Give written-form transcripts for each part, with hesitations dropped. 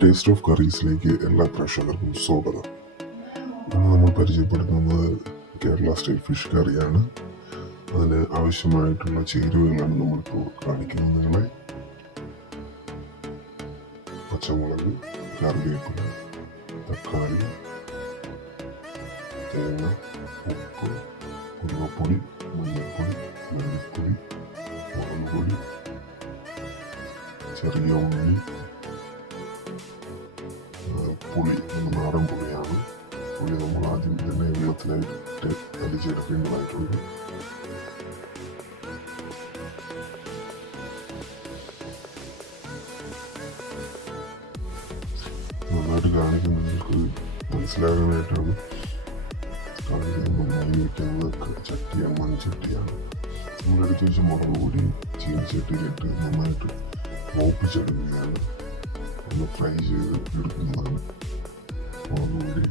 Taste of കറീസിലേക്ക് എല്ലാ പ്രേക്ഷകർക്കും സ്വാഗതം. ഇന്ന് നമ്മൾ പരിചയപ്പെടുത്തുന്നത് കേരള സ്റ്റൈൽ ഫിഷ് കറിയാണ്. അതിന് ആവശ്യമായിട്ടുള്ള ചേരുവകളാണ് നമ്മളിപ്പോൾ കാണിക്കുന്നത് നിങ്ങളെ. പച്ചമുളക്, കറിവേപ്പില, തക്കാളി, തേങ്ങ, ഉപ്പ്, കുരുമുളകുപൊടി, മഞ്ഞൾപ്പൊടി, മല്ലിപ്പൊടി, മുളക് പൊടി, ചെറിയ ഉള്ളി, പുളി, നാടൻ പുളിയാണ്. പുളി നമ്മൾ ആദ്യം തന്നെ വെള്ളത്തിലായിട്ട് അരിച്ചെടുക്കേണ്ടതായിട്ടുണ്ട്. നന്നായിട്ട് കാണിക്കുന്നത് നിങ്ങൾക്ക് മനസ്സിലാകാനായിട്ടാണ് കാണിക്കുന്നത്. നന്നായി വയ്ക്കുന്നത് ചട്ടിയാണ്, മൺചട്ടിയാണ്. നമ്മൾ എടുത്ത് വെച്ച മുളക് പൊടി ചീനിച്ചട്ടിയിലിട്ട് നന്നായിട്ട് മൂപ്പിച്ചെടുക്കുകയാണ്. ഒന്ന് ഫ്രൈ ചെയ്ത് എടുക്കുന്നതാണ് മുളക് പൊടി.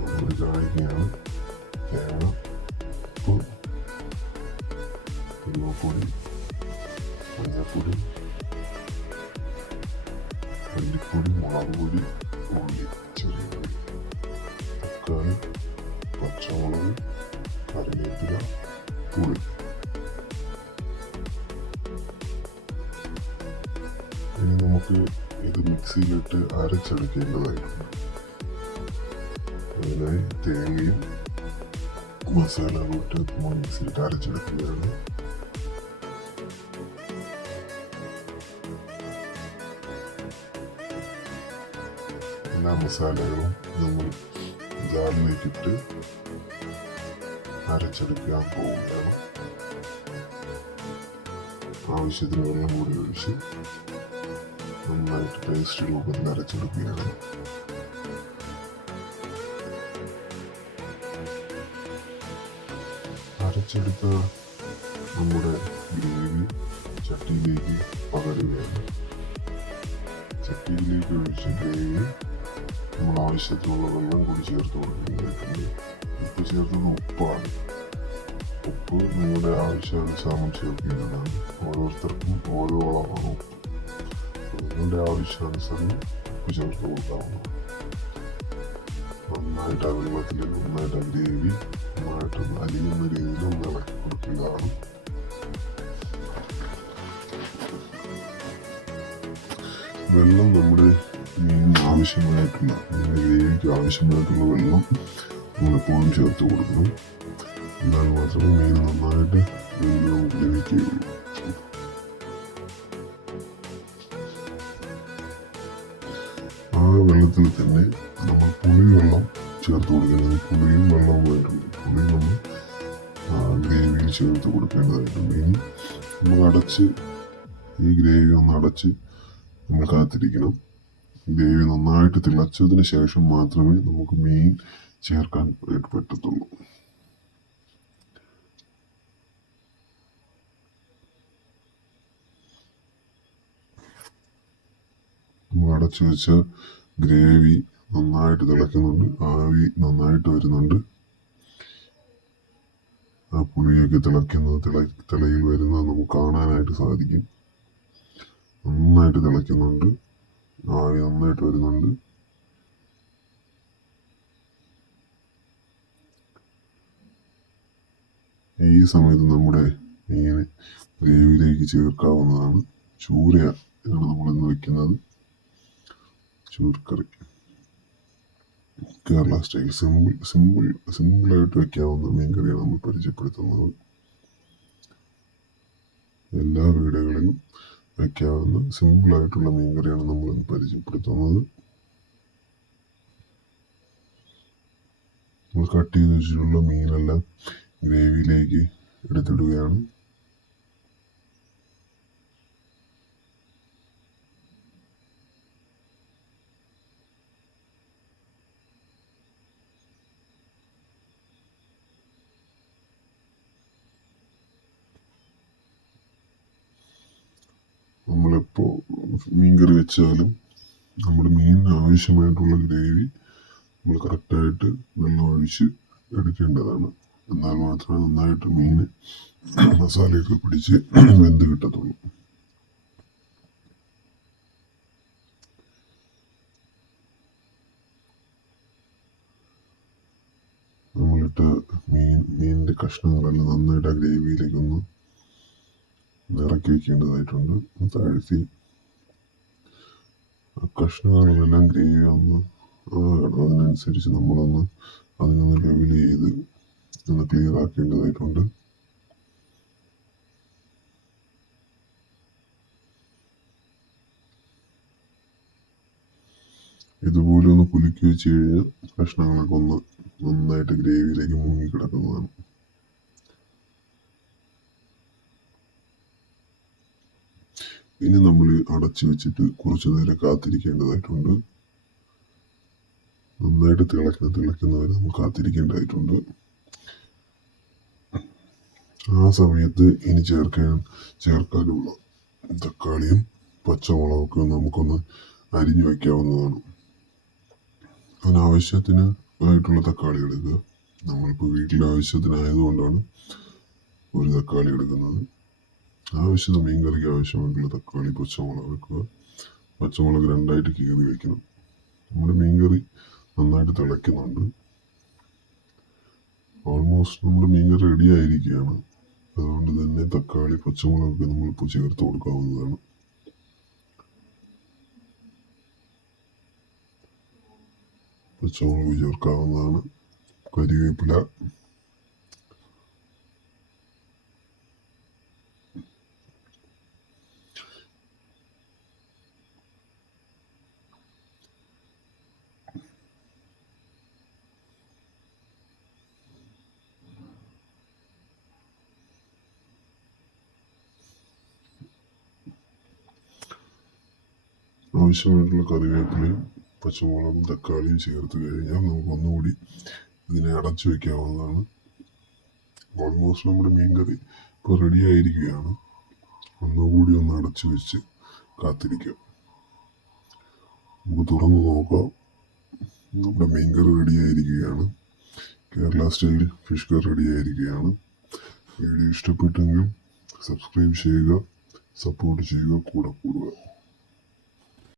നമ്മൾ കാണിക്കുകയാണ് തേങ്ങ, ഉപ്പ്, കുരുമുളകുപൊടി, മഞ്ഞൾപ്പൊടി, മല്ലിപ്പൊടി, മുളക് പൊടി, ഉള്ളി, ചെറിയ ഉള്ളി, തക്കാളി, പച്ചമുളക്, കറിവേപ്പില, പുളി. ഇനി നമുക്ക് ഇത് മിക്സിയിലിട്ട് അരച്ചെടുക്കേണ്ടതായിട്ടുണ്ട്. അതിനായി തേങ്ങയും മസാലകളും ഇട്ട് മിക്സിയിലിട്ട് അരച്ചെടുക്കുകയാണ്. എല്ലാ മസാലകളും നമ്മൾ ജാറിലേക്കിട്ട് അരച്ചെടുക്കാൻ പോവുകയാണ്. ആവശ്യത്തിന് വെള്ളം കൂടി ഒഴിച്ച് നന്നായിട്ട് പേസ്റ്റ് രൂപത്തിൽ അരച്ചെടുക്കുകയാണ്. അരച്ചെടുത്ത നമ്മുടെ ഗ്രേവി ചട്ടിയിലേക്ക് പകരുകയാണ്. ചട്ടിയിലേക്ക് ഒഴിച്ച ഗ്രേവി നമ്മൾ ആവശ്യത്തിനുള്ള വെള്ളം കൂടി ചേർത്ത് കൊടുക്കുന്നതായിട്ടുണ്ട്. ഇപ്പോൾ ചേർത്തത് ഉപ്പാണ്. ഉപ്പ് നിങ്ങളുടെ ആവശ്യാനുസരണം ചേർക്കേണ്ടതാണ്. ഓരോരുത്തർക്കും ഓരോ അളവാണ് ഉപ്പ്. നിങ്ങളുടെ ആവശ്യാനുസരണം ഉപ്പ് ചേർത്ത് കൊടുക്കാവുന്നതാണ്. നന്നായിട്ട് ആ വെള്ളത്തിൽ നന്നായിട്ട് ഗ്രേവി നന്നായിട്ട് അലിയുന്ന രീതിയിൽ ഒന്ന് ഇളക്കി കൊടുക്കുന്നതാണ്. വെള്ളം നമ്മുടെ മീനിന് ആവശ്യമായിട്ടുള്ള ഗ്രേവിക്ക് ആവശ്യമായിട്ടുള്ള വെള്ളം നമ്മളെപ്പോഴും ചേർത്ത് കൊടുക്കണം. എന്നാൽ മാത്രമേ മീൻ നന്നായിട്ട് നമുക്ക് ലഭിക്കുകയുള്ളൂ. ആ വെള്ളത്തിൽ തന്നെ നമ്മൾ പുളിവെള്ളം ചേർത്ത് കൊടുക്കുന്നത്. പുളിയും വെള്ളവുമായിട്ടുണ്ട്. പുളി നമ്മൾ ഗ്രേവിയിൽ ചേർത്ത് കൊടുക്കേണ്ടതായിട്ടുണ്ട്. ഇനി നമ്മൾ അടച്ച് ഈ ഗ്രേവി ഒന്ന് അടച്ച് നമ്മൾ കാത്തിരിക്കണം. ഗ്രേവി നന്നായിട്ട് തിളച്ചതിന് ശേഷം മാത്രമേ നമുക്ക് മീൻ ചേർക്കാൻ പറ്റത്തുള്ളൂ. നമ്മൾ അടച്ചു വെച്ച ഗ്രേവി നന്നായിട്ട് തിളയ്ക്കുന്നുണ്ട്. ആവി നന്നായിട്ട് വരുന്നുണ്ട്. ആ പുളിയൊക്കെ തിളയിൽ വരുന്നത് നമുക്ക് കാണാനായിട്ട് സാധിക്കും. നന്നായിട്ട് തിളയ്ക്കുന്നുണ്ട്. ആവി നന്നായിട്ട് വരുന്നുണ്ട്. ഈ സമയത്ത് നമ്മുടെ മീൻ ഗ്രേവിയിലേക്ക് ചേർക്കാവുന്നതാണ്. ചൂരയാണ് നമ്മളിന്ന് വെക്കുന്നത്. ചൂരക്കറി കേരള സ്റ്റൈൽ സിമ്പിളായിട്ട് വെക്കാവുന്ന മീൻ കറിയാണ് നമ്മൾ പരിചയപ്പെടുത്തുന്നത്. എല്ലാ വീടുകളിലും വെക്കാവുന്ന സിമ്പിളായിട്ടുള്ള മീൻ കറിയാണ് നമ്മൾ പരിചയപ്പെടുത്തുന്നത്. നമ്മൾ കട്ട് ചെയ്ത് വെച്ചിട്ടുള്ള മീനെല്ലാം ഗ്രേവിയിലേക്ക് എടുത്തിടുകയാണ്. നമ്മളെപ്പോൾ മീൻ കറി വെച്ചാലും നമ്മുടെ മീനിന് ആവശ്യമായിട്ടുള്ള ഗ്രേവി നമ്മൾ കറക്റ്റായിട്ട് വെള്ളം ഒഴിച്ച് എടുക്കേണ്ടതാണ്. എന്നാൽ മാത്രമേ നന്നായിട്ട് മീൻ മസാലയൊക്കെ പിടിച്ച് വെന്ത് കിട്ടത്തുള്ളൂ. നമ്മളിട്ട് മീനിൻ്റെ കഷ്ണങ്ങളെല്ലാം നന്നായിട്ട് ആ ഗ്രേവിയിലേക്കൊന്ന് ഇറക്കി വയ്ക്കേണ്ടതായിട്ടുണ്ട്. താഴ്ത്തി ആ കഷ്ണങ്ങളെല്ലാം ഗ്രേവി ഒന്ന് അതിനനുസരിച്ച് നമ്മളൊന്ന് അതിനൊന്ന് ലെവൽ ചെയ്ത് ഒന്ന് ക്ലിയർ ആക്കേണ്ടതായിട്ടുണ്ട്. ഇതുപോലെ ഒന്ന് കുലുക്കി വെച്ച് കഴിഞ്ഞാൽ കഷ്ണങ്ങളൊക്കെ ഒന്ന് നന്നായിട്ട് ഗ്രേവിയിലേക്ക് മുങ്ങിക്കിടക്കുന്നതാണ്. ഇനി നമ്മൾ അടച്ചു വെച്ചിട്ട് കുറച്ചു നേരം കാത്തിരിക്കേണ്ടതായിട്ടുണ്ട്. നന്നായിട്ട് തിളയ്ക്കുന്നവരെ നമ്മൾ കാത്തിരിക്കേണ്ടതായിട്ടുണ്ട്. ആ സമയത്ത് ഇനി ചേർക്കാനുള്ള തക്കാളിയും പച്ചമുളകൊക്കെ നമുക്കൊന്ന് അരിഞ്ഞു വയ്ക്കാവുന്നതാണ്. അതിനാവശ്യത്തിന് ആയിട്ടുള്ള തക്കാളി എടുക്കുക. നമ്മളിപ്പോൾ വീട്ടിലെ ആവശ്യത്തിനായതുകൊണ്ടാണ് ഒരു തക്കാളി എടുക്കുന്നത്. ആവശ്യത്തിന് മീൻ കറിക്ക് ആവശ്യമായിട്ടുള്ള തക്കാളി, പച്ചമുളക് വെക്കുക. പച്ചമുളക് രണ്ടായിട്ട് കീറി വയ്ക്കണം. നമ്മുടെ മീൻ കറി നന്നായിട്ട് തിളയ്ക്കുന്നുണ്ട്. ഓൾമോസ്റ്റ് നമ്മുടെ മീൻ കറി റെഡി ആയിരിക്കുകയാണ്. അതുകൊണ്ട് തന്നെ തക്കാളി, പച്ചമുളകൊക്കെ നമ്മളിപ്പോൾ ചേർത്ത് കൊടുക്കാവുന്നതാണ്. പച്ചമുളക് ചേർക്കാവുന്നതാണ്. കരിവേപ്പില, ആവശ്യമായിട്ടുള്ള കറിവേപ്പിലയും പച്ചമുളകും തക്കാളിയും ചേർത്ത് കഴിഞ്ഞാൽ നമുക്ക് ഒന്നുകൂടി ഇതിനെ അടച്ചു വയ്ക്കാവുന്നതാണ്. ഓൾമോസ്റ്റ് നമ്മുടെ മീൻ കറി ഇപ്പോൾ റെഡി ആയിരിക്കുകയാണ്. ഒന്നുകൂടി ഒന്ന് അടച്ചു വെച്ച് കാത്തിരിക്കാം. നമുക്ക് തുറന്ന് നോക്കാം. നമ്മുടെ മീൻ കറി റെഡി ആയിരിക്കുകയാണ്. Kerala style fish curry ready ആയിരിക്കുകയാണ്. വീഡിയോ ഇഷ്ടപ്പെട്ടെങ്കിൽ സബ്സ്ക്രൈബ് ചെയ്യുക, സപ്പോർട്ട് ചെയ്യുക, കൂടെ കൂടുക.